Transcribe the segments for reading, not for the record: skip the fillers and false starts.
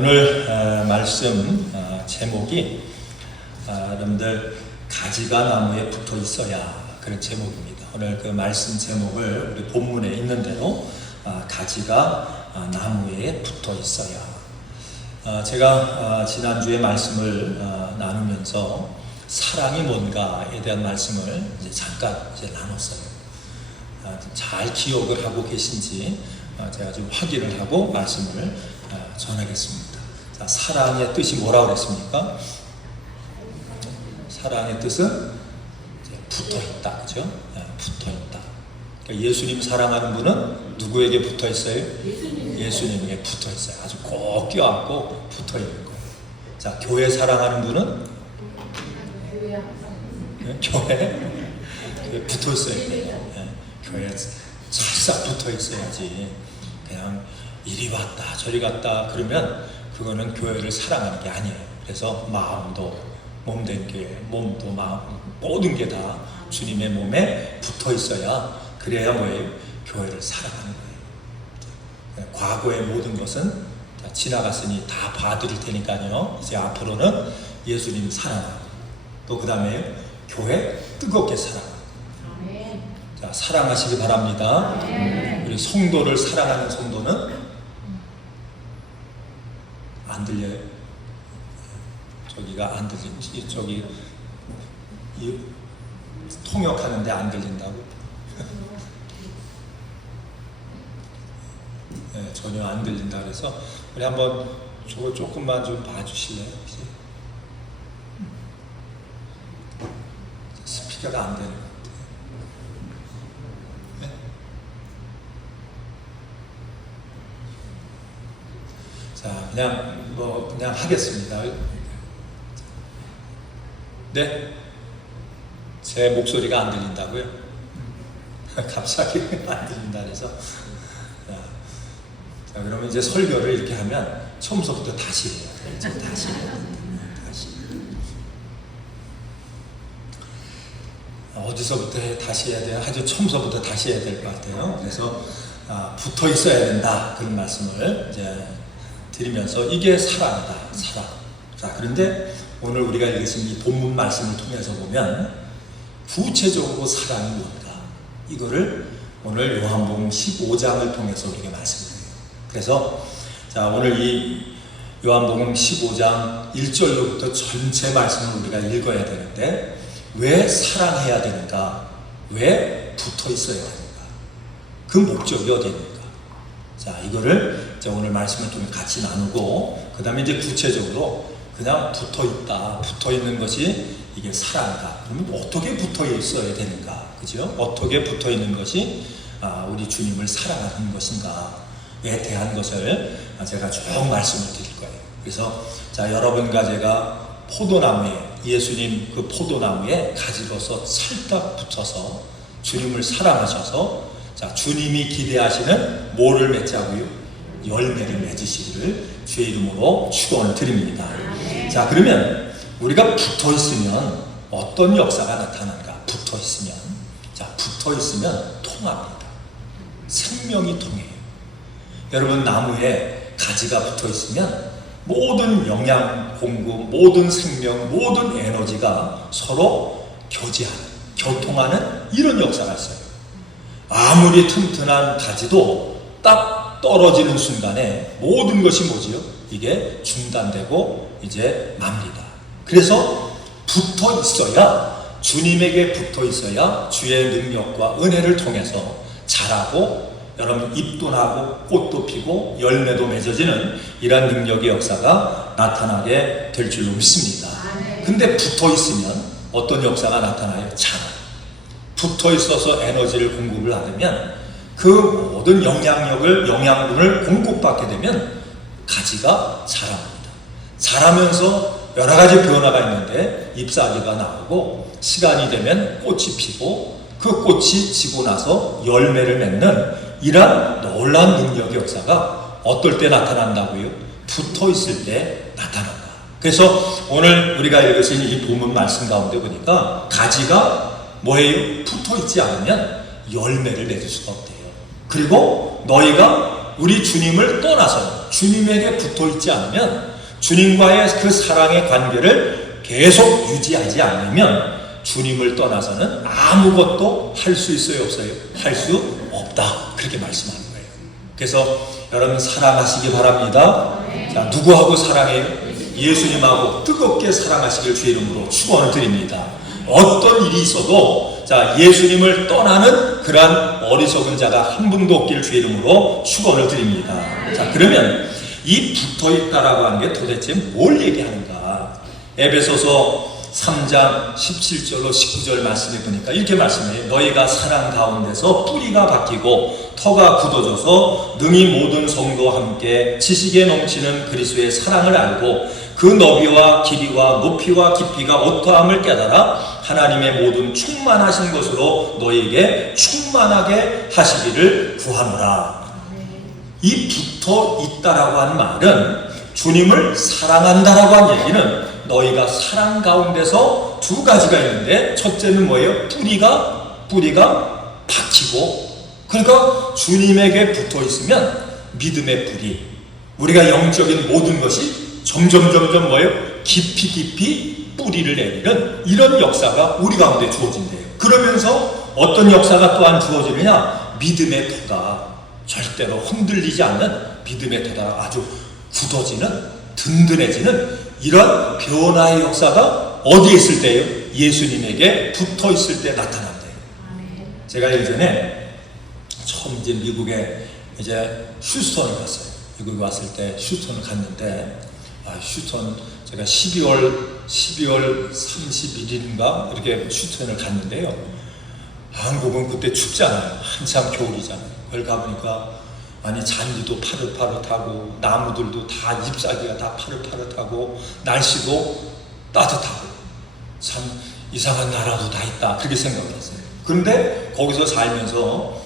오늘 말씀 제목이 여러분들 가지가 나무에 붙어 있어야 그런 제목입니다. 오늘 그 말씀 제목을 우리 본문에 있는 대로 가지가 나무에 붙어 있어야. 제가 지난주에 말씀을 나누면서 사랑이 뭔가에 대한 말씀을 이제 잠깐 나눴어요. 잘 기억을 하고 계신지 제가 좀 확인을 하고 말씀을 전하겠습니다. 자, 사랑의 뜻이 뭐라고 그랬습니까? 사랑의 뜻은 붙어있다, 그죠? 붙어있다. 그러니까 예수님 사랑하는 분은 누구에게 붙어있어요? 예수님에게 붙어있어요. 아주 꼭 껴안고 붙어있는 거예요. 자, 교회 사랑하는 분은? 교회 붙어있어야 돼요. 교회에 싹싹 붙어있어야지. 그냥 이리 왔다 저리 갔다 그러면 그거는 교회를 사랑하는 게 아니에요. 그래서 마음도 몸된 교회, 몸도 마음, 모든 게 다 주님의 몸에 붙어 있어야 그래야 뭐예요? 교회를 사랑하는 거예요. 과거의 모든 것은 다 지나갔으니 다 봐드릴 테니까요. 이제 앞으로는 예수님 사랑하고 또 그 다음에 교회 뜨겁게 사랑하고. 자, 사랑하시기 바랍니다. 우리 성도를 사랑하는 성도는 안 들려요? 저기가 안 들리지? 저기 통역하는데 안 들린다고? 네, 전혀 안 들린다 그래서 우리 한번 저거 조금만 좀 봐주실래요? 혹시? 스피커가 안 되는 것 같아요. 네? 자, 그냥 하겠습니다. 네? 제 목소리가 안 들린다고요? 갑자기 안 들린다 그래서. 자, 그러면 이제 설교를 이렇게 하면 처음부터 다시 해야 돼요. 다시. 어디서부터 다시 해야 돼요? 아주 처음부터 다시 해야 될 것 같아요. 그래서 붙어 있어야 된다 그런 말씀을 이제 드리면서 이게 사랑이다, 사랑. 자, 그런데 오늘 우리가 읽으신 이 본문 말씀을 통해서 보면 구체적으로 사랑이 뭔가 이거를 오늘 요한복음 15장을 통해서 우리가 말씀드려요. 그래서 자, 오늘 이 요한복음 15장 1절로부터 전체 말씀을 우리가 읽어야 되는데 왜 사랑해야 되는가? 왜 붙어 있어야 되는가? 그 목적이 어디 있는가? 자, 이거를 이제 오늘 말씀을 좀 같이 나누고 그 다음에 이제 구체적으로 그냥 붙어 있다, 붙어 있는 것이 이게 사랑이다. 그러면 어떻게 붙어 있어야 되는가? 그죠? 어떻게 붙어 있는 것이 우리 주님을 사랑하는 것인가에 대한 것을 제가 쭉 말씀을 드릴 거예요. 그래서 자, 여러분과 제가 포도나무에 예수님 그 포도나무에 가지로서 찰떡 붙어서 주님을 사랑하셔서 자, 주님이 기대하시는 뭐를 맺자고요? 열매를 맺으시기를 주의 이름으로 축원을 드립니다. 자, 그러면 우리가 붙어 있으면 어떤 역사가 나타나는가? 붙어 있으면 자, 붙어 있으면 통합니다. 생명이 통해요. 여러분, 나무에 가지가 붙어 있으면 모든 영양 공급, 모든 생명, 모든 에너지가 서로 교제하는, 교통하는 이런 역사가 있어요. 아무리 튼튼한 가지도 딱 떨어지는 순간에 모든 것이 뭐지요? 이게 중단되고 이제 맙니다. 그래서 붙어 있어야, 주님에게 붙어 있어야 주의 능력과 은혜를 통해서 자라고 여러분 잎도 나고 꽃도 피고 열매도 맺어지는 이러한 능력의 역사가 나타나게 될 줄로 믿습니다. 근데 붙어 있으면 어떤 역사가 나타나요? 자라. 붙어 있어서 에너지를 공급을 하면 그 모든 영양분을 공급받게 되면 가지가 자랍니다. 자라면서 여러 가지 변화가 있는데 잎사귀가 나오고 시간이 되면 꽃이 피고 그 꽃이 지고 나서 열매를 맺는 이러한 놀라운 능력의 역사가 어떨 때 나타난다고요? 붙어 있을 때 나타난다. 그래서 오늘 우리가 읽으신 이 본문 말씀 가운데 보니까 가지가 뭐예요? 붙어 있지 않으면 열매를 맺을 수가 없대요. 그리고 너희가 우리 주님을 떠나서 주님에게 붙어 있지 않으면, 주님과의 그 사랑의 관계를 계속 유지하지 않으면 주님을 떠나서는 아무것도 할 수 있어요, 없어요? 할 수 없다. 그렇게 말씀하는 거예요. 그래서 여러분 사랑하시기 바랍니다. 자, 누구하고 사랑해요? 예수님하고 뜨겁게 사랑하시길 주의 이름으로 축원을 드립니다. 어떤 일이 있어도 자, 예수님을 떠나는 그러한 어리석은 자가 한 분도 없기를 주의 이름으로 축원을 드립니다. 자, 그러면 이 붙어있다라고 하는 게 도대체 뭘 얘기하는가? 에베소서 3장 17절로 19절 말씀해 보니까 이렇게 말씀해요. 너희가 사랑 가운데서 뿌리가 바뀌고 터가 굳어져서 능히 모든 성도와 함께 지식에 넘치는 그리스도의 사랑을 알고 그 너비와 길이와 높이와 깊이가 어떠함을 깨달아 하나님의 모든 충만하신 것으로 너희에게 충만하게 하시기를 구하노라. 이 붙어 있다라고 한 말은 주님을 사랑한다라고 한 얘기는 너희가 사랑 가운데서 두 가지가 있는데, 첫째는 뭐예요? 뿌리가 박히고, 그러니까 주님에게 붙어 있으면 믿음의 뿌리, 우리가 영적인 모든 것이 점점 뭐예요? 깊이 뿌리를 내리는 이런 역사가 우리 가운데 주어진대요. 그러면서 어떤 역사가 또한 주어지느냐? 믿음의 터가 절대로 흔들리지 않는 믿음의 터가 아주 굳어지는, 든든해지는 이런 변화의 역사가 어디에 있을 때요? 예수님에게 붙어 있을 때 나타난대요. 제가 예전에 처음 이제 미국에 이제 휴스턴을 갔어요. 미국에 왔을 때 휴스턴을 갔는데, 휴스턴 제가 12월 31일인가 이렇게 휴스턴을 갔는데요. 한국은 그때 춥잖아요. 한참 겨울이잖아요. 그걸 가보니까 아니 잔디도 파릇파릇하고 나무들도 다 잎사귀가 다 파릇파릇하고 날씨도 따뜻하고 참 이상한 나라도 다 있다, 그렇게 생각을 했어요. 그런데 거기서 살면서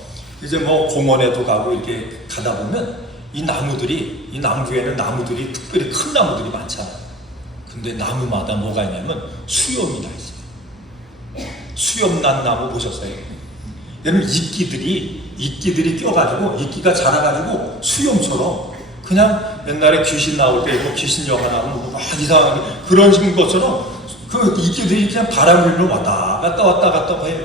이제 뭐 공원에도 가고 이렇게 가다 보면 이 남부에는 나무들이 특별히 큰 나무들이 많잖아요. 근데 나무마다 뭐가 있냐면 수염이 나 있어요. 수염난 나무 보셨어요? 여러분 이끼들이 껴가지고 이끼가 자라가지고 수염처럼, 그냥 옛날에 귀신 나올 때 뭐 귀신 영화 나오면 막 이상하게 그런 것처럼 그 이끼들이 그냥 바람 불러 왔다 갔다 해요.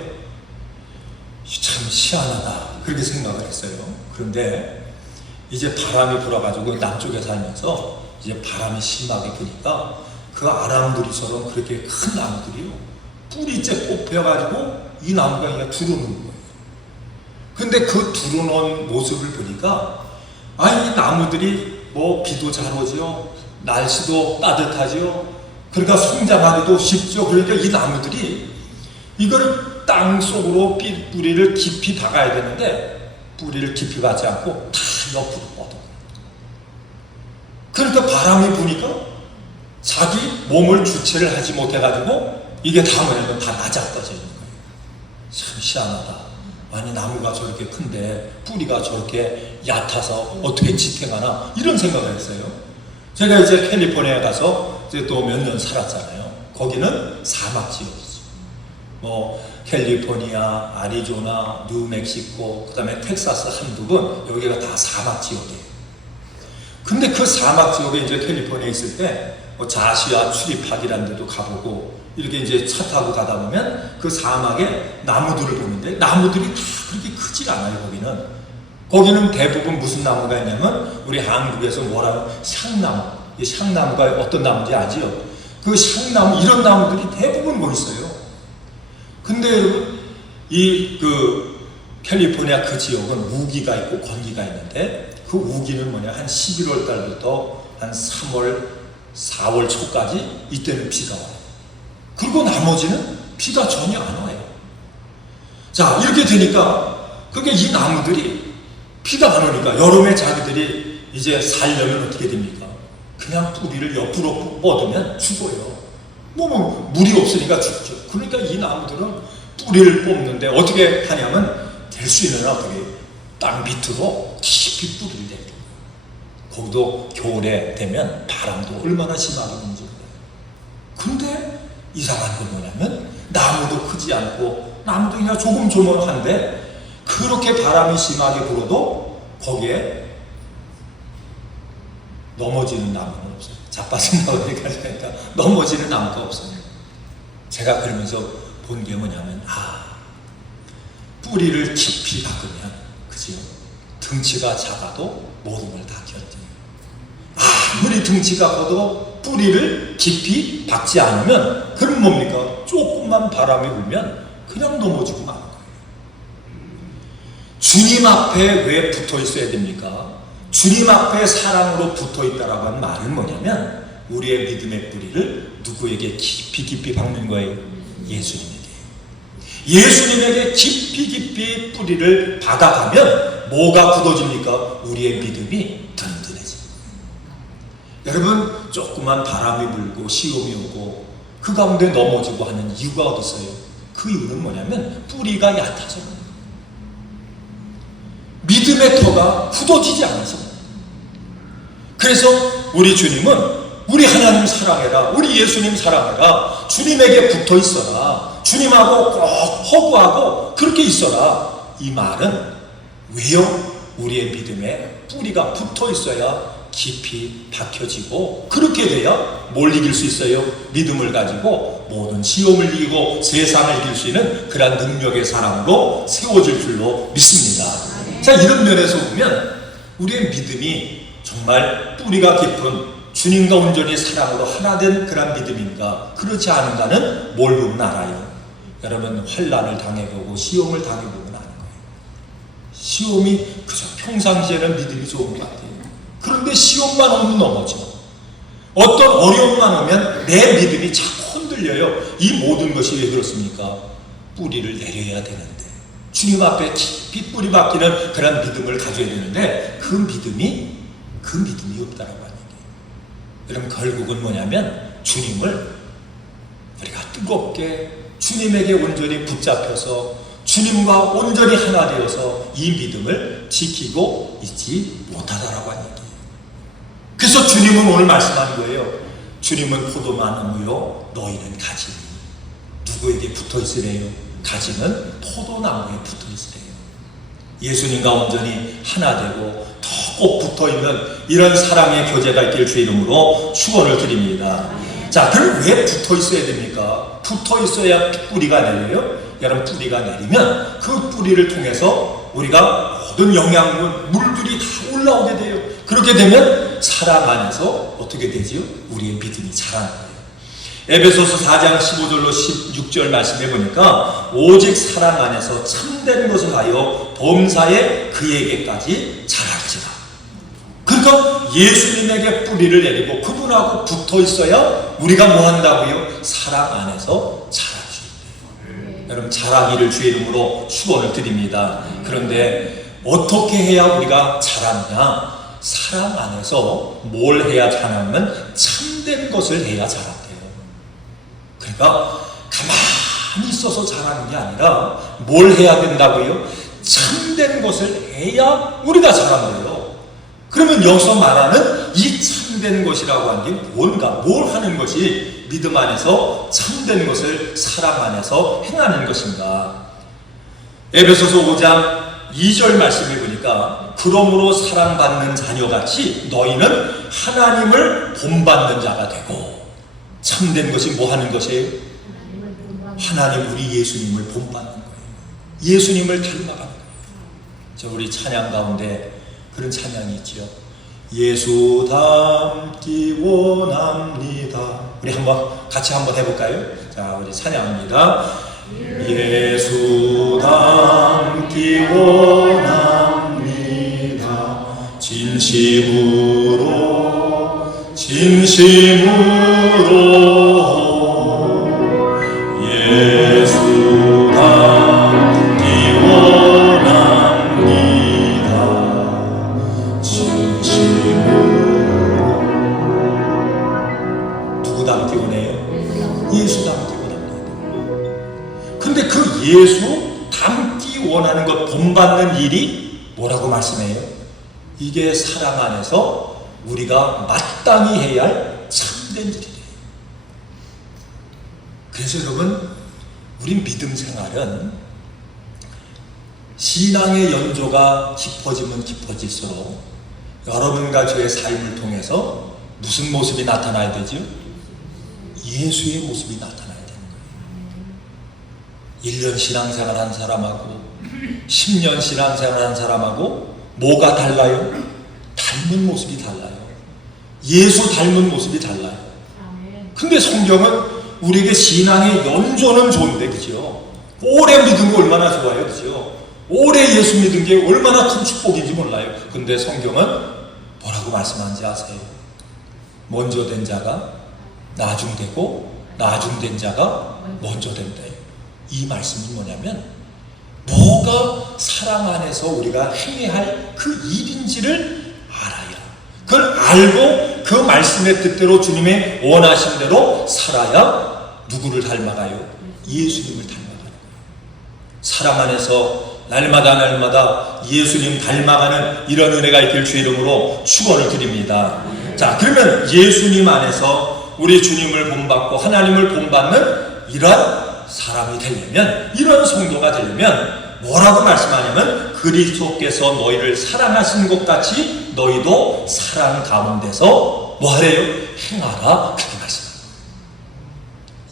참 희한하다, 그렇게 생각을 했어요. 그런데 이제 바람이 불어가지고 남쪽에 살면서 이제 바람이 심하게 부니까 그 아람들이처럼 그렇게 큰 나무들이요, 뿌리째 뽑혀가지고 이 나무가 그냥 들어오는 거예요. 근데 그 두루놓은 모습을 보니까 이 나무들이 뭐 비도 잘 오죠, 날씨도 따뜻하죠, 그러니까 성장하기도 쉽죠. 그러니까 이 나무들이 이거를 땅 속으로 뿌리를 깊이 박아야 되는데 뿌리를 깊이 박지 않고 다 옆으로 뻗어. 그러니까 바람이 부니까 자기 몸을 주체를 하지 못해가지고 이게 다 뭐냐면 다 낮아떨어져 있는 거예요. 참 희한하다. 아니 나무가 저렇게 큰데 뿌리가 저렇게 얕아서 어떻게 지탱하나, 이런 생각을 했어요. 제가 이제 캘리포니아에 가서 이제 또 몇 년 살았잖아요. 거기는 사막 지역이죠. 뭐 캘리포니아, 아리조나, 뉴멕시코, 그 다음에 텍사스 한 부분, 여기가 다 사막 지역이에요. 근데 그 사막 지역에 이제 캘리포니아에 있을 때 뭐 자시아 출입학이라는 데도 가보고 이렇게 이제 차 타고 가다 보면 그 사막에 나무들을 보는데 나무들이 다 그렇게 크질 않아요. 거기는 대부분 무슨 나무가 있냐면 우리 한국에서 뭐라고 샹나무, 이 샹나무가 어떤 나무인지 아지요? 그 샹나무, 이런 나무들이 대부분 뭐 있어요. 근데 여러분 그 캘리포니아 그 지역은 우기가 있고 건기가 있는데, 그 우기는 뭐냐, 한 11월 달부터 한 3월 4월 초까지 이때는 비가 와요. 그리고 나머지는 비가 전혀 안 와요. 자, 이렇게 되니까 그게 이 나무들이 비가 안 오니까 여름에 자기들이 이제 살려면 어떻게 됩니까? 그냥 뿌리를 옆으로 뻗으면 죽어요. 뭐 물이 없으니까 죽죠. 그러니까 이 나무들은 뿌리를 뽑는데 어떻게 하냐면 될 수 있는 어떻게 땅 밑으로 깊이 뿌리를 내요. 거기도 겨울에 되면 바람도 얼마나 심하게 부는지 몰라요. 근데 이상한 건 뭐냐면 나무도 크지 않고 나무도 그냥 조금조금한데 그렇게 바람이 심하게 불어도 거기에 넘어지는 나무는 없어요. 자빠진다고 그러니까 넘어지는 나무가 없어요. 제가 그러면서 본 게 뭐냐면, 뿌리를 깊이 박으면, 그죠? 등치가 작아도 모든 걸 다 견뎌요. 아무리 등치가 커도 뿌리를 깊이 박지 않으면, 그럼 뭡니까? 조금만 바람이 불면 그냥 넘어지고 마는 거예요. 주님 앞에 왜 붙어 있어야 됩니까? 주님 앞에 사랑으로 붙어 있다라고 하는 말은 뭐냐면, 우리의 믿음의 뿌리를 누구에게 깊이 박는 거예요? 예수님에게. 예수님에게 깊이 뿌리를 박아가면 뭐가 굳어집니까? 우리의 믿음이 든든해집니다. 여러분, 조그만 바람이 불고 시험이 오고 그 가운데 넘어지고 하는 이유가 어디 있어요? 그 이유는 뭐냐면 뿌리가 얕아서, 믿음의 터가 굳어지지 않아서. 그래서 우리 주님은 우리 하나님 사랑해라, 우리 예수님 사랑해라, 주님에게 붙어 있어라, 주님하고 꼭 허구하고 그렇게 있어라. 이 말은 왜요? 우리의 믿음에 뿌리가 붙어 있어야 깊이 박혀지고, 그렇게 돼야 뭘 이길 수 있어요? 믿음을 가지고 모든 시험을 이기고 세상을 이길 수 있는 그러한 능력의 사람으로 세워질 줄로 믿습니다. 자, 이런 면에서 보면 우리의 믿음이 정말 뿌리가 깊은, 주님과 온전히 사랑으로 하나 된 그런 믿음인가, 그렇지 않은가는 뭘 보면 알아요? 여러분, 환난을 당해보고 시험을 당해보면 아는 거예요. 시험이 그저 평상시에는 믿음이 좋은 것 같아요. 그런데 시험만 오면 넘어져. 어떤 어려움만 오면 내 믿음이 자꾸 흔들려요. 이 모든 것이 왜 그렇습니까? 뿌리를 내려야 되는데, 주님 앞에 깊이 뿌리 박히는 그런 믿음을 가져야 되는데, 그 믿음이 없다라고 하는 얘기예요. 여러분, 결국은 뭐냐면 주님을 우리가 뜨겁게 주님에게 온전히 붙잡혀서 주님과 온전히 하나 되어서 이 믿음을 지키고 있지 못하다라고 하는 얘기예요. 그래서 주님은 오늘 말씀하는 거예요. 주님은 포도나무요, 너희는 가지니. 누구에게 붙어 있으래요? 가지는 포도나무에 붙어 있으래요. 예수님과 온전히 하나 되고 더 꼭 붙어있는 이런 사랑의 교제가 있길 주 이름으로 축원을 드립니다. 자, 그럼 왜 붙어 있어야 됩니까? 붙어 있어야 뿌리가 내려요. 여러분, 뿌리가 내리면 그 뿌리를 통해서 우리가 모든 영양분, 물들이 다 올라오게 돼요. 그렇게 되면 사랑 안에서 어떻게 되지요? 우리의 믿음이 자라는 거예요. 에베소서 4장 15절로 16절 말씀해 보니까, 오직 사랑 안에서 참된 것을 하여 범사에 그에게까지 자랄지라. 그러니까 예수님에게 뿌리를 내리고 그분하고 붙어 있어야 우리가 뭐 한다고요? 사랑 안에서 자랄 수 있대요. 여러분, 자라기를 주의 이름으로 축원을 드립니다. 그런데 어떻게 해야 우리가 자라느냐? 사랑 안에서 뭘 해야 자라냐면 참된 것을 해야 자란대요. 그러니까 가만히 있어서 자라는 게 아니라 뭘 해야 된다고요? 참된 것을 해야 우리가 자란대요. 그러면 여기서 말하는 이 참된 것이라고 하는 게 뭔가, 뭘 하는 것이 믿음 안에서 참된 것을 사랑 안에서 행하는 것인가? 에베소서 5장 2절 말씀을 보니까, 그러므로 사랑받는 자녀같이 너희는 하나님을 본받는 자가 되고. 참된 것이 뭐 하는 것이에요? 하나님, 우리 예수님을 본받는 거예요. 예수님을 닮아가는 거예요. 자, 우리 찬양 가운데 그런 찬양이 있죠. 예수 닮기 원합니다. 우리 같이 한번 해볼까요? 자, 우리 찬양합니다. 예수 닮기 원합니다. 진심으로 예수 닮기 원합니다. 진심으로. 누구 닮기 원해요? 예수 닮기 원합니다. 근데 그 예수 닮기 원하는 것, 본받는 일이 뭐라고 말씀해요? 이게 사랑 안에서 우리가 마땅히 해야 할 참된 일이래요. 그래서 여러분, 우리 믿음 생활은 신앙의 연조가 깊어지면 깊어질수록 여러분과 저의 삶을 통해서 무슨 모습이 나타나야 되죠? 예수의 모습이 나타나야 되는 거예요. 1년 신앙생활 한 사람하고 10년 신앙생활 한 사람하고 뭐가 달라요? 닮은 모습이 달라요. 예수 닮은 모습이 달라요. 근데 성경은 우리에게 신앙의 연조는 좋은데, 그죠? 오래 믿은 거 얼마나 좋아요, 그죠? 오래 예수 믿은 게 얼마나 큰 축복인지 몰라요. 근데 성경은 뭐라고 말씀하는지 아세요? 먼저 된 자가 나중되고 나중된 자가 먼저 된대요. 이 말씀이 뭐냐면 뭐가 사랑 안에서 우리가 행해야 할 그 일인지를 알아야, 그걸 알고 그 말씀의 뜻대로 주님의 원하신 대로 살아야 누구를 닮아가요? 예수님을 닮아가는 거예요. 사랑 안에서 날마다 예수님 닮아가는 이런 은혜가 있길 주 이름으로 축원을 드립니다. 자, 그러면 예수님 안에서 우리 주님을 본받고 하나님을 본받는 이런 사람이 되려면, 이런 성도가 되려면 뭐라고 말씀하냐면 그리스도께서 너희를 사랑하신 것 같이 너희도 사랑 가운데서 뭐하래요? 행하라, 그렇게 말씀합니다.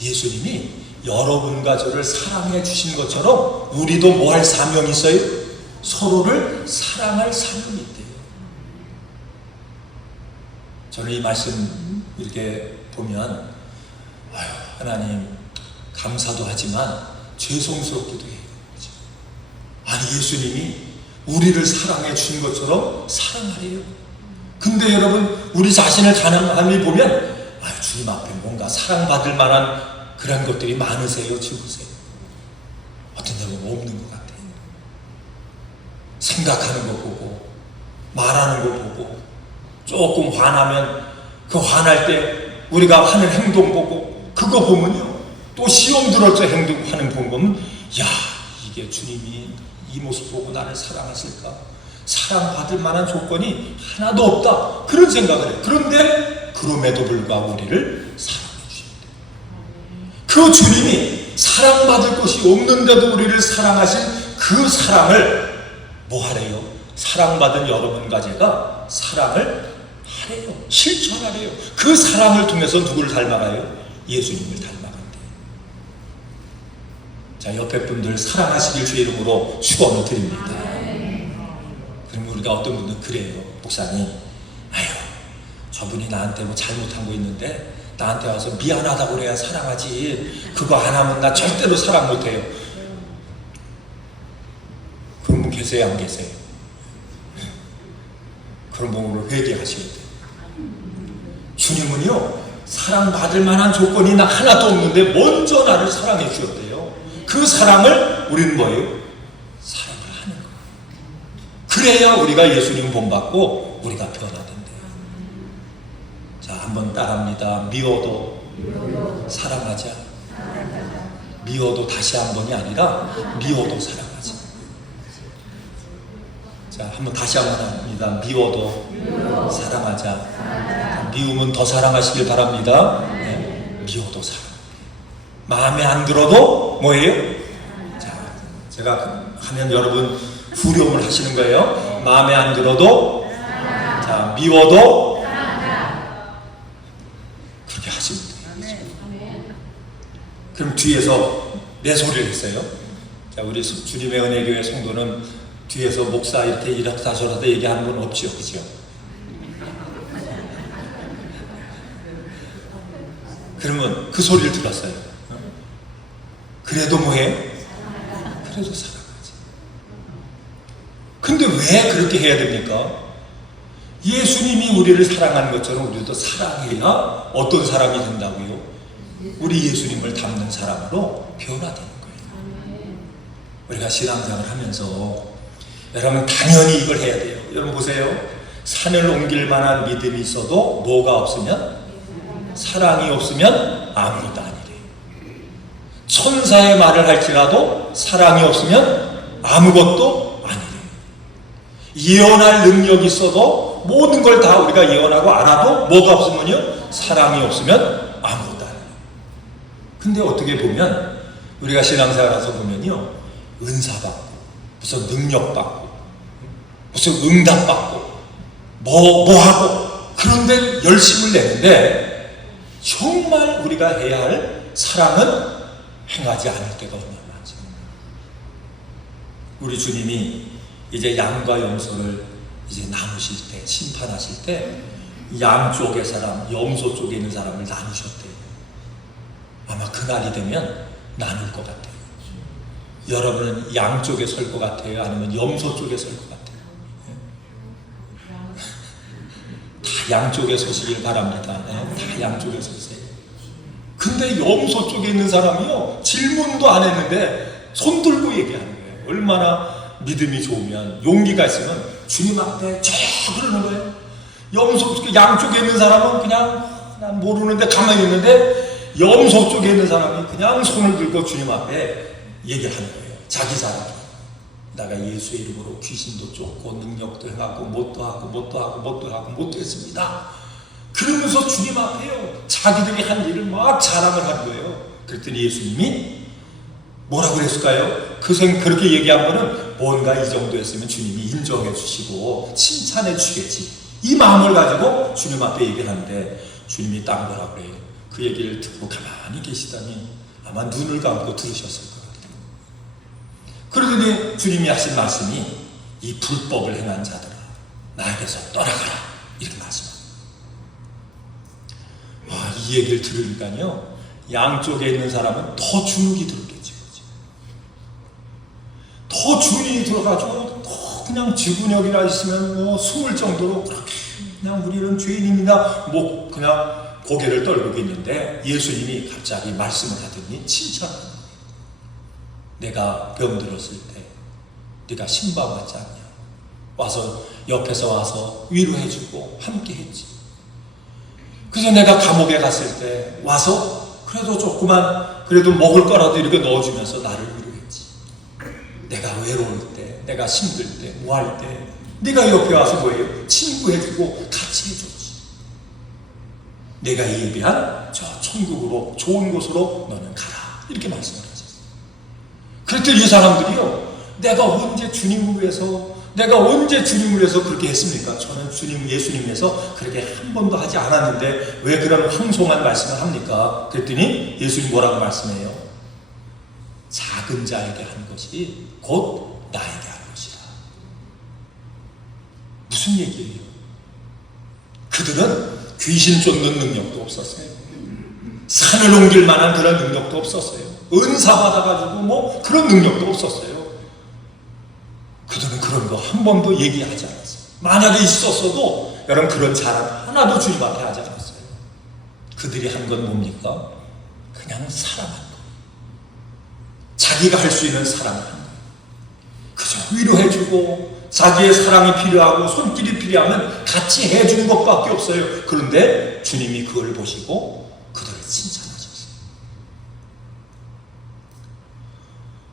예수님이 여러분과 저를 사랑해 주신 것처럼 우리도 뭐 할 사명이 있어요? 서로를 사랑할 사명이 있대요. 저는 이 말씀 이렇게 보면 하나님 감사도 하지만 죄송스럽기도 해요. 아니, 예수님이 우리를 사랑해 주신 것처럼 사랑하래요. 근데 여러분, 우리 자신을 가만히 보면 주님 앞에 뭔가 사랑받을 만한 그런 것들이 많으세요? 적으세요? 어떤 점은 없는 것 같아요. 생각하는 거 보고 말하는 거 보고 조금 화나면 그 화날 때 우리가 하는 행동 보고 그거 보면요, 또 시험 들어서 행동하는 거 보면 야, 이게 주님이 이 모습 보고 나를 사랑하실까? 사랑받을 만한 조건이 하나도 없다, 그런 생각을 해요. 그런데 그럼에도 불구하고 우리를 사랑해 주십니다. 그 주님이 사랑받을 것이 없는데도 우리를 사랑하신 그 사랑을 뭐하래요? 사랑받은 여러분과 제가 사랑을 하래요. 실천하래요. 그 사랑을 통해서 누구를 닮아가요? 예수님을 닮아간대요. 자, 옆에 분들 사랑하시길 주의 이름으로 축원을 드립니다. 그럼 우리가 어떤 분들은 그래요. 목사님, 저분이 나한테 뭐 잘못한 거 있는데 나한테 와서 미안하다고 그래야 사랑하지, 그거 안 하면 나 절대로 사랑 못해요. 그런 분 계세요, 안 계세요? 그런 분으로 회개하셔야 돼요. 주님은요, 사랑받을 만한 조건이 나 하나도 없는데 먼저 나를 사랑해 주셨대요. 그 사랑을 우리는 뭐예요? 사랑을 하는 거예요. 그래야 우리가 예수님 본받고 우리가 변화된대요. 자, 한번 따라합니다. 미워도 사랑하자. 미워도 다시 한 번이 아니라 미워도 사랑하자. 자, 한번 다시 한번 합니다. 미워도 사랑하자. 미우면 더 사랑하시길 바랍니다. 네, 미워도 사랑. 마음에 안 들어도 뭐예요? 자, 제가 하면 여러분 후렴을 하시는 거예요. 마음에 안 들어도, 자, 미워도 그렇게 하시면 돼요. 그럼 뒤에서 내 소리를 했어요. 자, 우리 주님의 은혜교회 성도는 뒤에서 목사 이렇게 저렇다 얘기하는 건 없죠, 그죠? 그러면 그 소리를 들었어요. 그래도 뭐해요? 그래도 사랑하지. 근데 왜 그렇게 해야 됩니까? 예수님이 우리를 사랑하는 것처럼 우리도 사랑해야 어떤 사람이 된다고요? 우리 예수님을 닮는 사람으로 변화되는 거예요. 우리가 신앙생활을 하면서 여러분 당연히 이걸 해야 돼요. 여러분 보세요. 산을 옮길 만한 믿음이 있어도 뭐가 없으면, 사랑이 없으면 아무것도 아니래요. 천사의 말을 할지라도 사랑이 없으면 아무것도 아니래요. 예언할 능력이 있어도 모든 걸 다 우리가 예언하고 알아도 뭐가 없으면요, 사랑이 없으면 아무것도 아니에요. 근데 어떻게 보면 우리가 신앙생활에서 보면요, 은사 받고 무슨 능력 받고 무슨 응답 받고 뭐 하고 그런데 열심을 내는데 정말 우리가 해야 할 사랑은 행하지 않을 때가 얼마나 많죠. 우리 주님이 이제 양과 염소를 이제 나누실 때, 심판하실 때 양쪽의 사람, 염소 쪽에 있는 사람을 나누셨대요. 아마 그날이 되면 나눌 것 같아요. 여러분은 양쪽에 설 것 같아요? 아니면 염소 쪽에 설 것 같아요? 다 양쪽에 서시길 바랍니다. 다 양쪽에 서세요. 근데 염소 쪽에 있는 사람이요, 질문도 안 했는데 손 들고 얘기하는 거예요. 얼마나 믿음이 좋으면, 용기가 있으면 주님 앞에 저 그러는 거예요. 염소 양쪽에 있는 사람은 그냥 모르는데 가만히 있는데, 염소 쪽에 있는 사람이 그냥 손을 들고 주님 앞에 얘기를 하는 거예요. 자기 사람. 내가 예수의 이름으로 귀신도 쫓고 능력도 행하고 못도 하고 했습니다. 그러면서 주님 앞에요, 자기들이 한 일을 막 자랑을 한 거예요. 그랬더니 예수님이 뭐라고 그랬을까요? 그렇게 얘기한 거는 뭔가 이 정도 했으면 주님이 인정해 주시고 칭찬해 주시겠지, 이 마음을 가지고 주님 앞에 얘기를 하는데, 주님이 딴 거라고 그래요. 그 얘기를 듣고 가만히 계시더니 아마 눈을 감고 들으셨을 것 같아요. 그러더니 주님이 하신 말씀이, 이 불법을 행한 자들아 나에게서 떠나가라, 이렇게 말씀합니다. 이 얘기를 들으니까요, 양쪽에 있는 사람은 더 주눅이 들었겠죠. 더 주눅이 들어가지고 더 그냥 지구력이라 있으면 숨을 정도로 그렇게 그냥 우리는 죄인입니다, 그냥 고개를 떨구고 있는데, 예수님이 갑자기 말씀을 하더니 칭찬합니다. 내가 병들었을 때 네가 신방받지 않냐, 와서 옆에서 와서 위로해주고 함께 했지. 그래서 내가 감옥에 갔을 때 와서 그래도 조그만, 그래도 먹을 거라도 이렇게 넣어주면서 나를 위로했지. 내가 외로울 때, 내가 힘들 때, 뭐 할 때 네가 옆에 와서 뭐예요? 친구해주고 같이 해줬지. 내가 예비한 저 천국으로, 좋은 곳으로 너는 가라, 이렇게 말씀을 하셨어요. 그랬더니 이 사람들이요, 내가 언제 주님을 위해서 그렇게 했습니까? 저는 예수님에서 그렇게 한 번도 하지 않았는데 왜 그런 황송한 말씀을 합니까? 그랬더니 예수님 뭐라고 말씀해요? 작은 자에게 한 것이 곧 나에게 한 것이라. 무슨 얘기예요? 그들은 귀신 쫓는 능력도 없었어요. 산을 옮길 만한 그런 능력도 없었어요. 은사 받아가지고 그런 능력도 없었어요. 그들은 그런 거 한 번도 얘기하지 않았어요. 만약에 있었어도 여러분 그런 자랑 하나도 주님 앞에 하지 않았어요. 그들이 한 건 뭡니까? 그냥 사랑한 거. 자기가 할 수 있는 사랑을 한 거예요. 그저 위로해주고 자기의 사랑이 필요하고 손길이 필요하면 같이 해주는 것밖에 없어요. 그런데 주님이 그걸 보시고 그들을 칭찬하셨어요.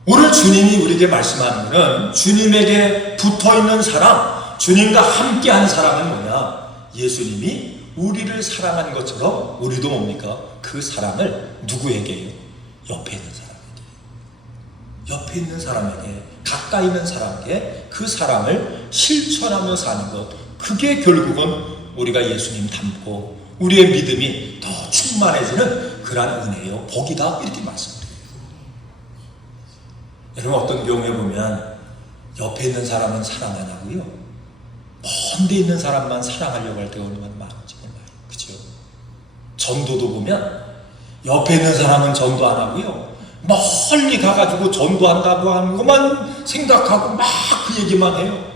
오늘 주님이 우리에게 말씀하는 것은 주님에게 붙어있는 사람, 주님과 함께한 사람은 뭐냐? 예수님이 우리를 사랑한 것처럼 우리도 뭡니까? 그 사랑을 누구에게요? 옆에 있는 사람에게, 옆에 있는 사람에게, 가까이 있는 사람에게 그 사랑을 실천하며 사는 것, 그게 결국은 우리가 예수님 닮고 우리의 믿음이 더 충만해지는 그러한 은혜요, 복이다, 이렇게 말씀드려요. 여러분 어떤 경우에 보면 옆에 있는 사람은 사랑 안 하고요, 먼 데 있는 사람만 사랑하려고 할 때가 얼마나 많은지 몰라요. 그죠? 전도도 보면 옆에 있는 사람은 전도 안 하고요, 멀리 가가지고 전도한다고 하는 것만 생각하고 막 그 얘기만 해요.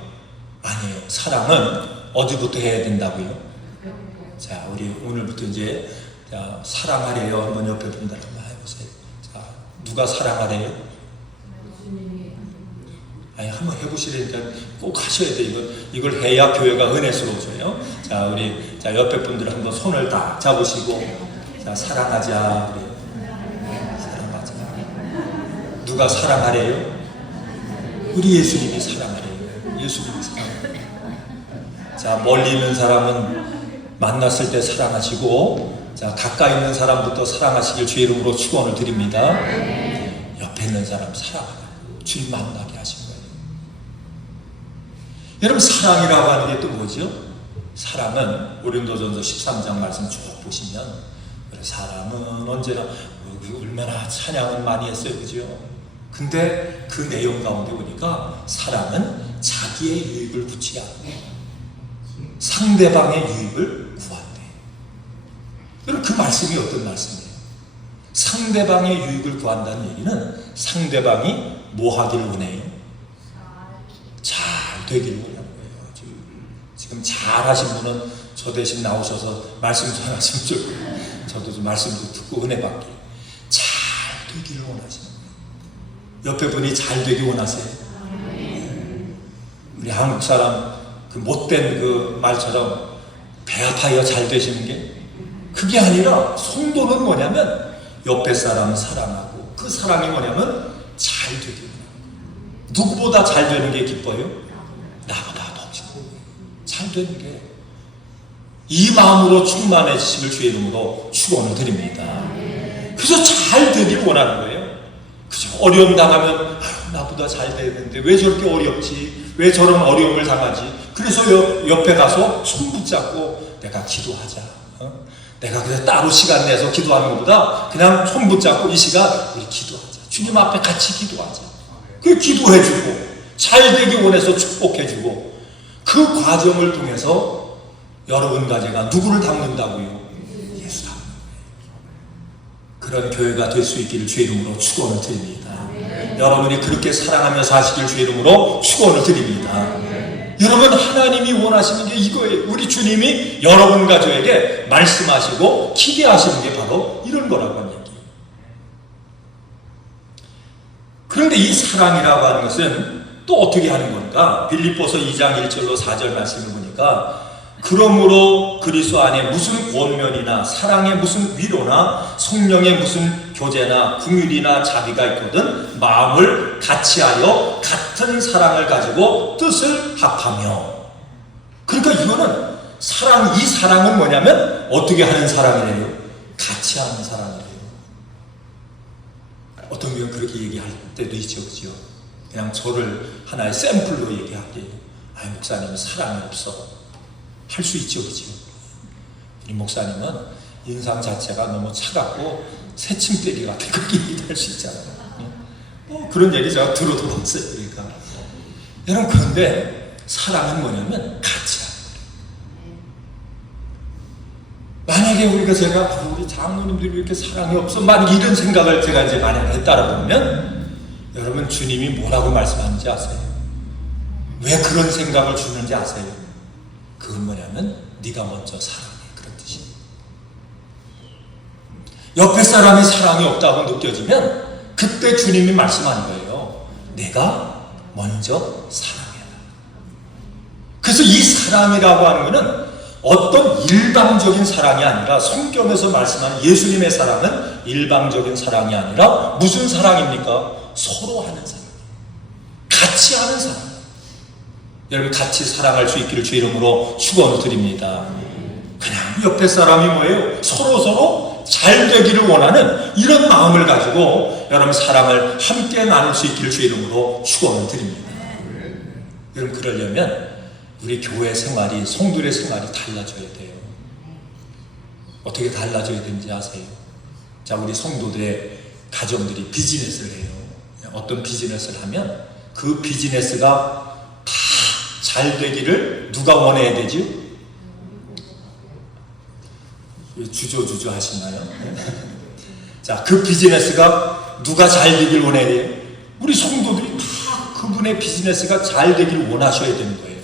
아니에요. 사랑은 어디부터 해야 된다고요? 자, 우리 오늘부터 이제 사랑하래요. 한번 옆에 분들 한번 해보세요. 자, 누가 사랑하래요? 아니, 한번 해보시려니까 꼭 하셔야 돼요. 이걸 해야 교회가 은혜스러워져요. 자, 우리 옆에 분들 한번 손을 다 잡으시고, 자, 사랑하자. 그래요. 사랑하자. 누가 사랑하래요? 우리 예수님이 사랑하래요. 예수님이 사랑하래요. 자, 멀리 있는 사람은 만났을 때 사랑하시고, 자, 가까이 있는 사람부터 사랑하시길 주의 이름으로 축원을 드립니다. 옆에 있는 사람 사랑하라. 주님 만나게 하신 거예요. 여러분, 사랑이라고 하는 게 또 뭐죠? 사랑은 고린도전서 13장 말씀 쭉 보시면 사람은 언제나 얼마나 찬양은 많이 했어요, 그죠? 근데 그 내용 가운데 보니까 사랑은 자기의 유익을 구치 않고 상대방의 유익을 구한대. 여러분, 그 말씀이 어떤 말씀이에요? 상대방의 유익을 구한다는 얘기는 상대방이 뭐 하길 원해요? 잘 되길 원하는 거예요. 지금 잘 하신 분은 저 대신 나오셔서 말씀 잘 하시면 좋고, 저도 좀 말씀도 듣고 은혜 받기. 잘 되기를 원하시는 거예요. 옆에 분이 잘 되기 원하세요? 우리 한국 사람 그 못된 그 말처럼 배 아파요 잘 되시는 게, 그게 아니라 성도는 뭐냐면 옆에 사람을 사랑하고 그 사랑이 뭐냐면 잘 되기 원하는 거예요. 누구보다 잘 되는 게 기뻐요? 나보다 더 잘 되는 게. 이 마음으로 충만해지시길 주의 이름으로 축원을 드립니다. 그래서 잘 되길 원하는 거예요. 그죠? 어려움 당하면 나보다 잘 되는데 왜 저렇게 어렵지? 왜 저런 어려움을 당하지? 그래서 옆에 가서 손 붙잡고 내가 기도하자. 내가 그냥 따로 시간 내서 기도하는 것보다 그냥 손 붙잡고 이 시간 우리 기도하자. 주님 앞에 같이 기도하자. 그 기도해주고 잘 되기 원해서 축복해주고, 그 과정을 통해서 여러분 가제가 누구를 닮는다고요? 예수 닮는 거예요. 그런 교회가 될 수 있기를 주의 이름으로 축원을 드립니다. 여러분이 그렇게 사랑하며 사시길 주의 이름으로 축원을 드립니다. 여러분, 하나님이 원하시는 게 이거예요. 우리 주님이 여러분 가족에게 말씀하시고 기대하시는 게 바로 이런 거라고 하는 얘기예요. 그런데 이 사랑이라고 하는 것은 또 어떻게 하는 건가? 빌립보서 2장 1절로 4절 말씀을 보니까, 그러므로 그리스도 안에 무슨 권면이나 사랑의 무슨 위로나 성령의 무슨 교제나 긍휼이나 자비가 있거든 마음을 같이하여 같은 사랑을 가지고 뜻을 합하며. 그러니까 이거는 사랑, 이 사랑은 뭐냐면 어떻게 하는 사랑이래요? 같이 하는 사랑이래요. 어떤 경우는 그렇게 얘기할 때도 있죠, 그죠? 그냥 저를 하나의 샘플로 얘기할게요. 아이, 목사님 사랑이 없어. 할 수 있죠, 그죠? 우리 목사님은 인상 자체가 너무 차갑고 새침 때리 같은 그렇게 얘기할 수 있잖아요. 그런 얘기 제가 들어봤어요. 그러니까 여러분, 그런데 사랑은 뭐냐면 같이 하는 거예요. 만약에 우리가 제가 우리 장로님들이 왜 이렇게 사랑이 없어? 만약 이런 생각을 제가 이제 만약에 따라보면, 여러분, 주님이 뭐라고 말씀하는지 아세요? 왜 그런 생각을 주는지 아세요? 그건 뭐냐면 네가 먼저 사랑해, 그런 뜻이에요. 옆에 사람이 사랑이 없다고 느껴지면 그때 주님이 말씀하는 거예요. 내가 먼저 사랑해라. 그래서 이 사랑이라고 하는 것은 어떤 일방적인 사랑이 아니라, 성경에서 말씀하는 예수님의 사랑은 일방적인 사랑이 아니라 무슨 사랑입니까? 서로 하는 사랑, 같이 하는 사랑. 여러분, 같이 사랑할 수 있기를 주의 이름으로 축원을 드립니다. 그냥 옆에 사람이 뭐예요? 서로 잘 되기를 원하는 이런 마음을 가지고 여러분 사랑을 함께 나눌 수 있기를 주의 이름으로 축원을 드립니다. 여러분, 그러려면 우리 교회 생활이, 성도의 생활이 달라져야 돼요. 어떻게 달라져야 되는지 아세요? 자, 우리 성도들의 가정들이 비즈니스를 해요. 어떤 비즈니스를 하면 그 비즈니스가 잘 되기를 누가 원해야 되죠? 주저주저 하시나요? 자, 그 비즈니스가 누가 잘 되길 원해야 돼요? 우리 성도들이 다 그분의 비즈니스가 잘 되기를 원하셔야 되는 거예요.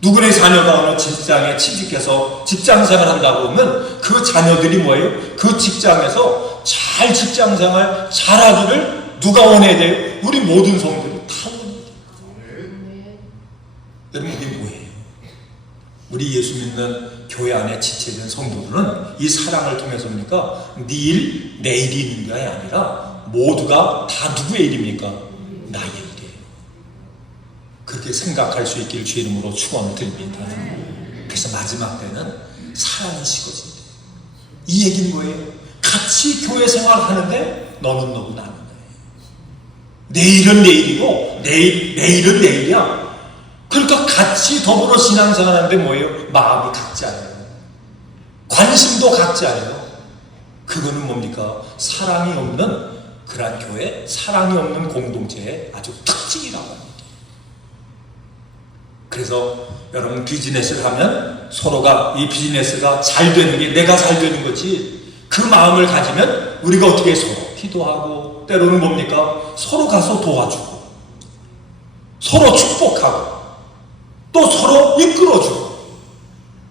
누구네 자녀가 어느 직장에 취직해서 직장생활 한다고 하면 그 자녀들이 뭐예요? 그 직장에서 잘 직장생활 잘하기를 누가 원해야 돼요? 우리 모든 성도들이 다 원해야 돼요. 여러분, 이게 뭐예요? 우리 예수 믿는 교회 안에 지체된 성도들은 이 사랑을 통해서 보니까 네 일, 내 일이 있는 게 아니라 모두가 다 누구의 일입니까? 나의 일이에요. 그렇게 생각할 수 있기를 주의 이름으로 축원을 드립니다. 그래서 마지막 때는 사랑이 식어진대요. 이 얘기는 뭐예요? 같이 교회 생활하는데 너는 너고 나는 거예요. 내일은 내일이고 내일은 내일이야. 그러니까 같이 더불어 신앙생활하는데 뭐예요? 마음이 각자예요. 관심도 각자예요. 그거는 뭡니까? 사랑이 없는 그러한 교회, 사랑이 없는 공동체의 아주 특징이라고 합니다. 그래서 여러분 비즈니스를 하면 서로가 이 비즈니스가 잘 되는 게 내가 잘 되는 거지, 그 마음을 가지면 우리가 어떻게 서로 기도하고 때로는 뭡니까? 서로 가서 도와주고 서로 축복하고 또 서로 이끌어주고,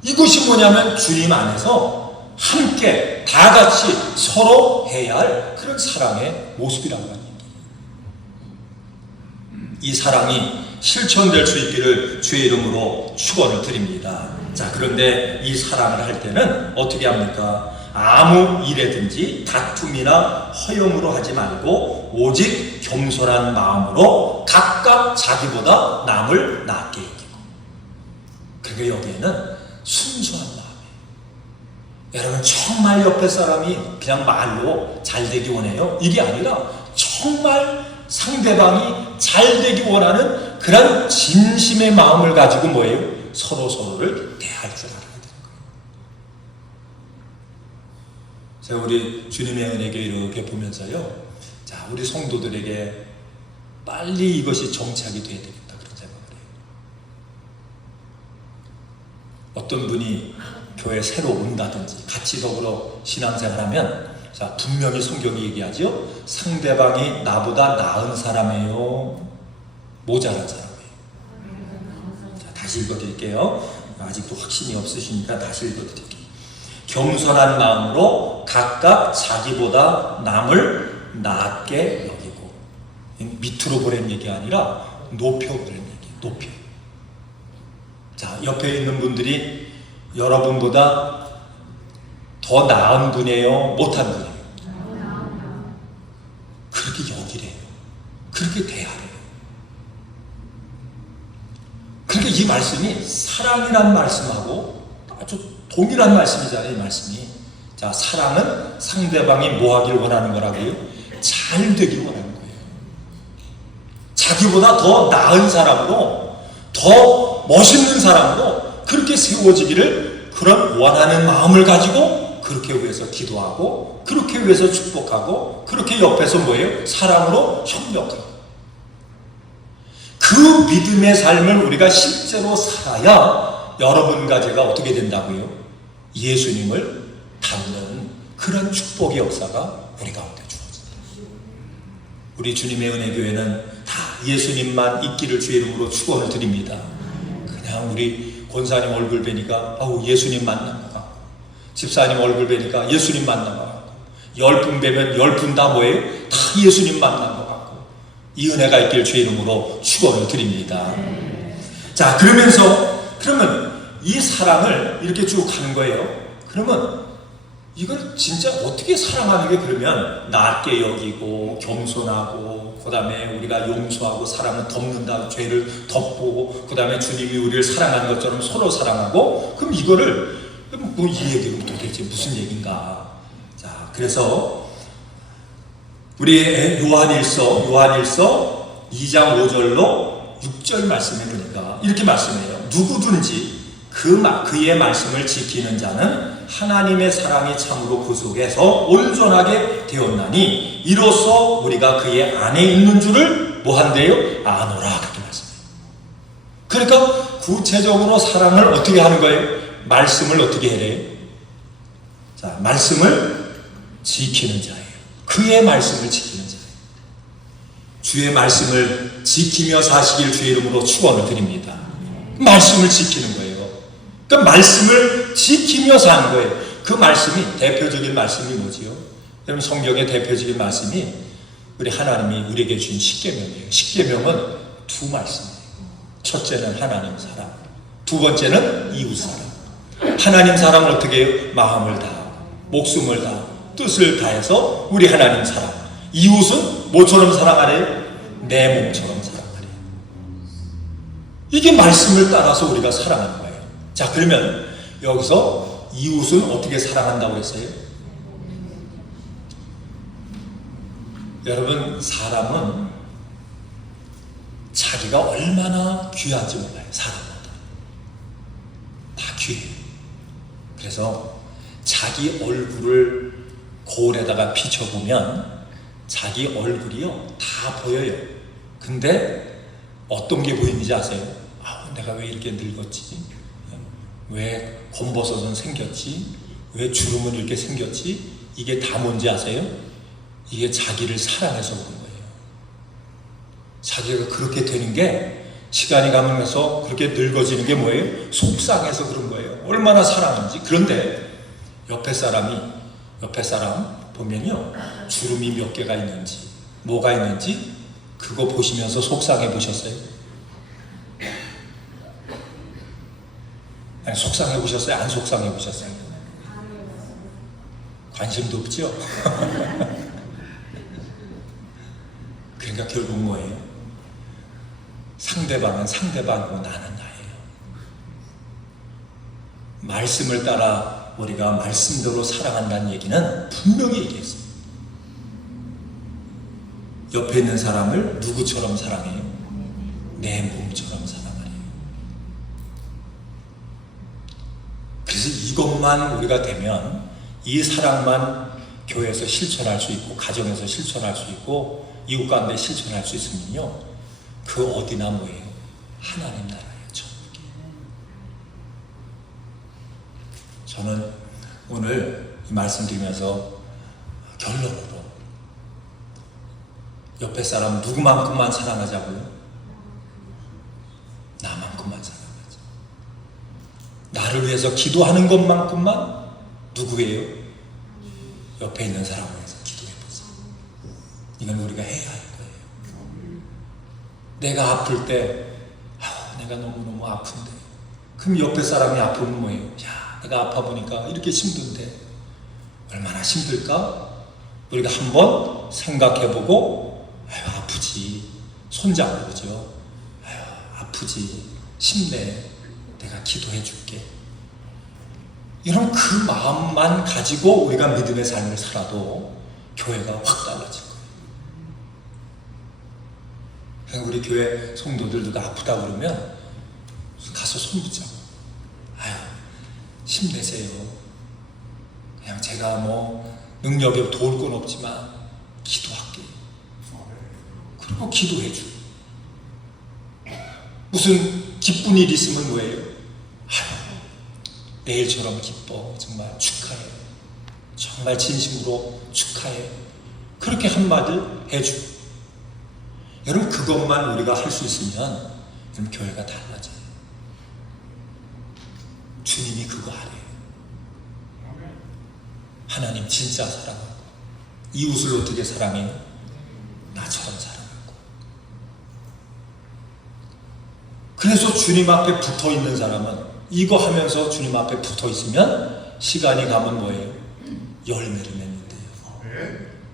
이것이 뭐냐면 주님 안에서 함께 다 같이 서로 해야 할 그런 사랑의 모습이라고 합니다. 이 사랑이 실천될 수 있기를 주의 이름으로 축원을 드립니다. 자, 그런데 이 사랑을 할 때는 어떻게 합니까? 아무 일에든지 다툼이나 허용으로 하지 말고 오직 겸손한 마음으로 각각 자기보다 남을 낫게 여기고. 그게 여기에는 순수한 마음이에요. 여러분, 정말 옆에 사람이 그냥 말로 잘 되기 원해요? 이게 아니라 정말 상대방이 잘 되기 원하는 그런 진심의 마음을 가지고 뭐예요? 서로를 대할 줄 알아야 되는 거예요. 제가 우리 주님의 은혜교 이렇게 보면서요, 자, 우리 성도들에게 빨리 이것이 정착이 돼야 되겠다 그런 생각을 해요. 어떤 분이 교회 새로 온다든지 같이 더불어 신앙생활하면, 자, 분명히 성경이 얘기하죠. 상대방이 나보다 나은 사람이에요, 모자란 사람이에요. 자, 다시 읽어드릴게요. 아직도 확신이 없으시니까 다시 읽어드릴게요. 겸손한 마음으로 각각 자기보다 남을 낮게 여기고. 밑으로 보낸 얘기가 아니라 높여 보낸 얘기. 높여. 자, 옆에 있는 분들이 여러분보다 더 나은 분이에요, 못한 분이에요? 그렇게 여기래요. 그렇게 대하래요. 그러니까 이 말씀이 사랑이란 말씀하고 아주 동일한 말씀이잖아요, 이 말씀이. 자, 사랑은 상대방이 뭐 하길 원하는 거라고요? 잘 되길 원하는 거예요. 자기보다 더 나은 사람으로, 더 멋있는 사람으로 그렇게 세워지기를, 그런 원하는 마음을 가지고 그렇게 위해서 기도하고, 그렇게 위해서 축복하고, 그렇게 옆에서 뭐예요? 사랑으로 협력하고. 그 믿음의 삶을 우리가 실제로 살아야 여러분과 제가 어떻게 된다고요? 예수님을 닮는 그런 축복의 역사가 우리 가운데 주어집니다. 우리 주님의 은혜 교회는 다 예수님만 있기를 주의 이름으로 축원을 드립니다. 그냥 우리 권사님 얼굴 뵈니까 아우 예수님 만난 것 같고, 집사님 얼굴 뵈니까 예수님 만난 것 같고, 10분 뵈면 10분 다 뭐예요? 다 예수님 만난 것 같고, 이 은혜가 있길 주의 이름으로 축원을 드립니다. 자, 그러면 이 사랑을 이렇게 쭉 가는 거예요. 그러면 이걸 진짜 어떻게 사랑하는 게, 그러면 낮게 여기고 겸손하고, 그 다음에 우리가 용서하고, 사랑은 덮는다, 죄를 덮고, 그 다음에 주님이 우리를 사랑하는 것처럼 서로 사랑하고, 그럼 이거를 뭐 이 얘기는 도대체 무슨 얘기인가? 자, 그래서 우리 요한일서 2장 5절로 6절 말씀해 보니까 이렇게 말씀해요. 누구든지 그의 말씀을 지키는 자는 하나님의 사랑이 참으로 그 속에서 온전하게 되었나니 이로써 우리가 그의 안에 있는 줄을 뭐한대요? 아노라. 그렇게 말씀해요. 그러니까 구체적으로 사랑을 어떻게 하는 거예요? 말씀을 어떻게 해야 돼요? 자, 말씀을 지키는 자예요. 그의 말씀을 지키는 자예요. 주의 말씀을 지키며 사시길 주의 이름으로 축원을 드립니다. 말씀을 지키는 거예요. 그 말씀을 지키며 사는 거예요. 그 말씀이, 대표적인 말씀이 뭐지요? 여러분, 성경의 대표적인 말씀이 우리 하나님이 우리에게 주신 십계명이에요. 십계명은 두 말씀이에요. 첫째는 하나님 사랑, 두 번째는 이웃 사랑. 하나님 사랑을 어떻게 해요? 마음을 다하고, 목숨을 다하고, 뜻을 다해서 우리 하나님 사랑. 이웃은 뭐처럼 사랑하래요? 내 몸처럼 사랑하래요. 이게 말씀을 따라서 우리가 사랑하는 거예요. 자, 그러면 여기서 이웃은 어떻게 사랑한다고 했어요? 여러분, 사람은 자기가 얼마나 귀한지 몰라요. 사람마다 다 귀해요. 그래서 자기 얼굴을 거울에다가 비춰보면 자기 얼굴이요 다 보여요. 근데 어떤 게 보이는지 아세요? 내가 왜 이렇게 늙었지? 왜 검버섯은 생겼지? 왜 주름은 이렇게 생겼지? 이게 다 뭔지 아세요? 이게 자기를 사랑해서 그런 거예요. 자기가 그렇게 되는 게 시간이 가면서 그렇게 늙어지는 게 뭐예요? 속상해서 그런 거예요. 얼마나 사랑하는지. 그런데 옆에 사람 보면요 주름이 몇 개가 있는지 뭐가 있는지 그거 보시면서 속상해 보셨어요? 아니, 속상해 보셨어요? 안 속상해 보셨어요? 관심도 없죠? 그러니까 결국 뭐예요? 상대방은 상대방이고 나는 나예요. 말씀을 따라 우리가 말씀대로 살아간다는 얘기는 분명히 얘기했어요. 옆에 있는 사람을 누구처럼 사랑해요? 내 몸처럼 사랑하래요. 그래서 이것만 우리가 되면 이 사랑만 교회에서 실천할 수 있고 가정에서 실천할 수 있고 이웃 가운데 실천할 수 있으면요 그 어디나 뭐예요? 하나님 나라예요. 천국이. 저는 오늘 이 말씀 드리면서 결론으로 옆에 사람 누구만큼만 사랑하자고요? 나만큼만 사랑하자. 나를 위해서 기도하는 것만큼만 누구예요? 옆에 있는 사람을 위해서 기도해보자. 이건 우리가 해야 할 거예요. 내가 아플 때 내가 너무너무 아픈데 그럼 옆에 사람이 아프면 뭐예요? 야, 내가 아파 보니까 이렇게 힘든데 얼마나 힘들까? 우리가 한번 생각해보고 아프지 손잡고 그러죠. 아프지 힘내 내가 기도해 줄게. 이런 그 마음만 가지고 우리가 믿음의 삶을 살아도 교회가 확 달라질 거예요. 우리 교회 성도들 누가 아프다 그러면 가서 손 붙잡고 힘내세요. 그냥 제가 뭐 능력에 도울 건 없지만 기도할게요. 그리고 기도해 줘. 무슨 기쁜 일 있으면 뭐예요? 내일처럼 기뻐. 정말 축하해. 정말 진심으로 축하해. 그렇게 한마디 해줘. 여러분 그것만 우리가 할 수 있으면 그럼 교회가 달라져요. 주님이 그거 하래요. 하나님 진짜 사랑하고 이웃을 어떻게 사랑해요? 나처럼 사랑하고. 그래서 주님 앞에 붙어 있는 사람은 이거 하면서 주님 앞에 붙어 있으면 시간이 가면 뭐예요? 열매를 맺는데요.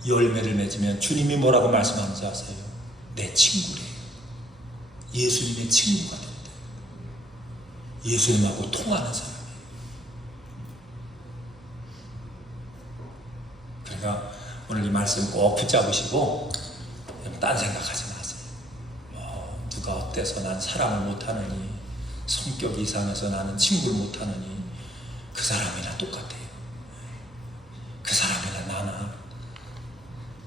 열매를 맺으면 주님이 뭐라고 말씀하는지 아세요? 내 친구래요. 예수님의 친구가 된대요. 예수님하고 통하는 사람이에요. 그러니까 오늘 이 말씀 꼭 붙잡으시고 딴 생각하지 마세요. 누가 어때서 난 사랑을 못하느니 성격 이상해서 나는 친구를 못하느니 그 사람이나 똑같아요. 그 사람이나 나나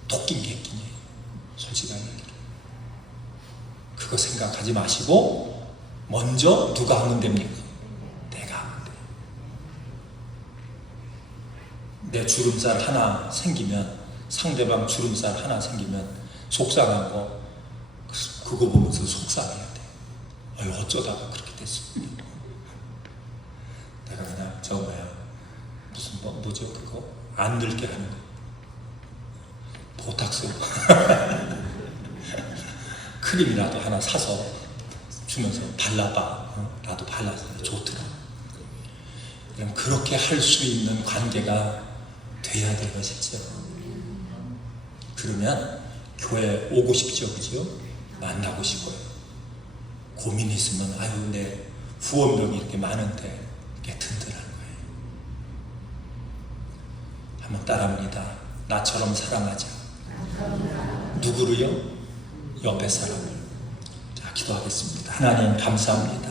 토낀 객기니 솔직한 얘기로 그거 생각하지 마시고 먼저 누가 하면 됩니까? 내가 하면 돼요. 내 주름살 하나 생기면 상대방 주름살 하나 생기면 속상한 거 그거 보면서 속상해야 돼. 어쩌다가 그렇게 됐습니다. 내가 그냥 무슨 뭐죠 그거 안 늙게 하는 거 보탁스 크림이라도 하나 사서 주면서 발라봐. 나도 발라서 좋더라. 그럼 그렇게 할 수 있는 관계가 돼야 될 것이죠. 그러면 교회 오고 싶죠, 그죠? 만나고 싶어요. 고민이 있으면 내 후원병이 이렇게 많은데 이게 든든한 거예요. 한번 따라합니다. 나처럼 사랑하자. 누구를요? 옆에 사람을. 자, 기도하겠습니다. 하나님 감사합니다.